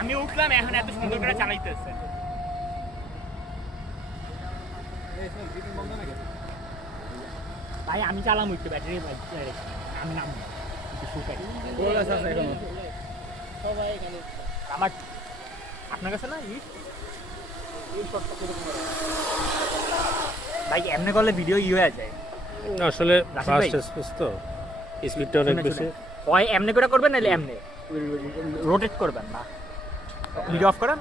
আমি উঠলাম এখন এত সুন্দর করে চালাইতেছে ভাই আমি চালাম উঠতে ব্যাটারি আমি নাম আমার আপনার কাছে না ভাই এমনি করলে ভিডিও হয়ে যায় আসলে ফাস্ট স্পেস তো স্পিডটা অনেক বেশি হয় এমনি করে করবেন নাহলে এমনি রোটেট করবেন না ভিডিও অফ করেন